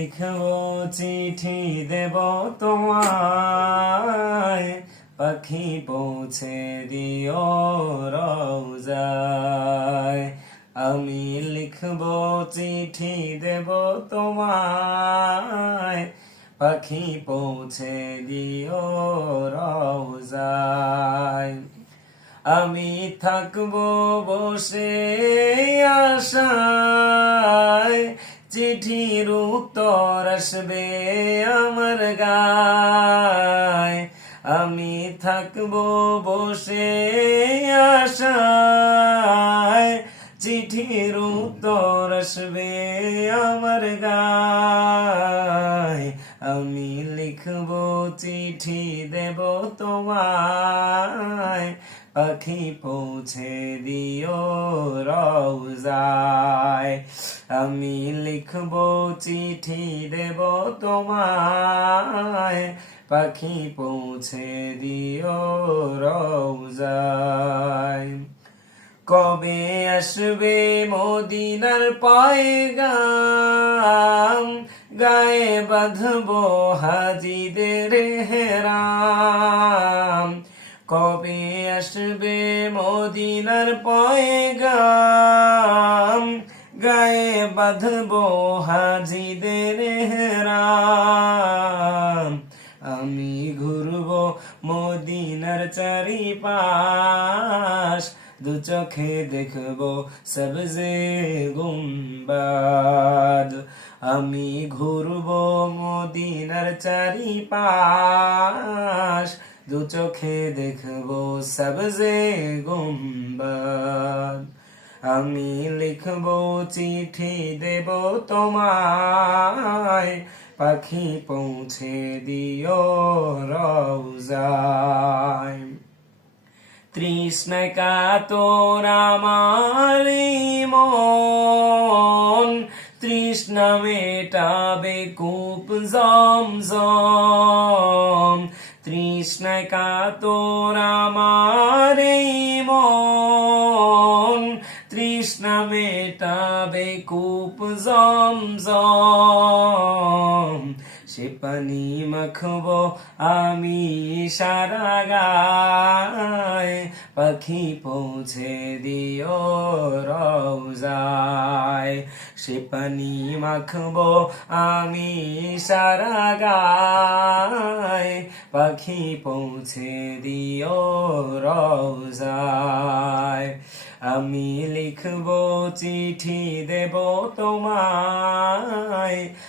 লিখব চিঠি দেব তোমায়, পাখি পৌঁছে দিও রওজায়। আমি লিখব চিঠি দেব তোমায়, পাখি পৌঁছে দিও রওজায়। আমি থাকবো বসে আশায়, চিঠির উত্তর আসবে আমার গায়। আমি থাকবো বসে আশায়, চিঠির উত্তর আসবে আমার গায়। আমি লিখবো চিঠি দেব তোমায়, পাখি পৌঁছে দিও রওজায়। আমি লিখবো চিঠি দেব তোমায়, পাখি পৌঁছে দিও রওজায়। কবে আসবে মদিনার পয়গাম, গায়ে বাঁধবো হাজিদের হেরাম। কবে আসবে মদিনার পয়গাম, গায়ে বাঁধবো হাজিদের হেরাম। আমি ঘুরবো মদিনার চারিপাশ, দু চোখে দেখবো সবজে গুম্বাদ। আমি ঘুরবো মদিনার চারিপাশ, দু চোখে দেখবো সবজে গুম্বাদ। আমি লিখবো চিঠি দেব তোমায়, পাখি পৌঁছে দিও রওজায়। তৃষ্ণায় কাতর আমার মন, তৃষ্ণা মেটাবে কূপ জমজম। তৃষ্ণায় কাতর আমার মন, তৃষ্ণা মেটাবে কূপ জমজম। সে পানি মাখবো আমি সারা গায়, পাখি পৌঁছে দিও রওজায়। সে পানি মাখবো আমি সারা গায়, পাখি পৌঁছে দিও রওজায়। আমি লিখবো চিঠি দেব তোমায়,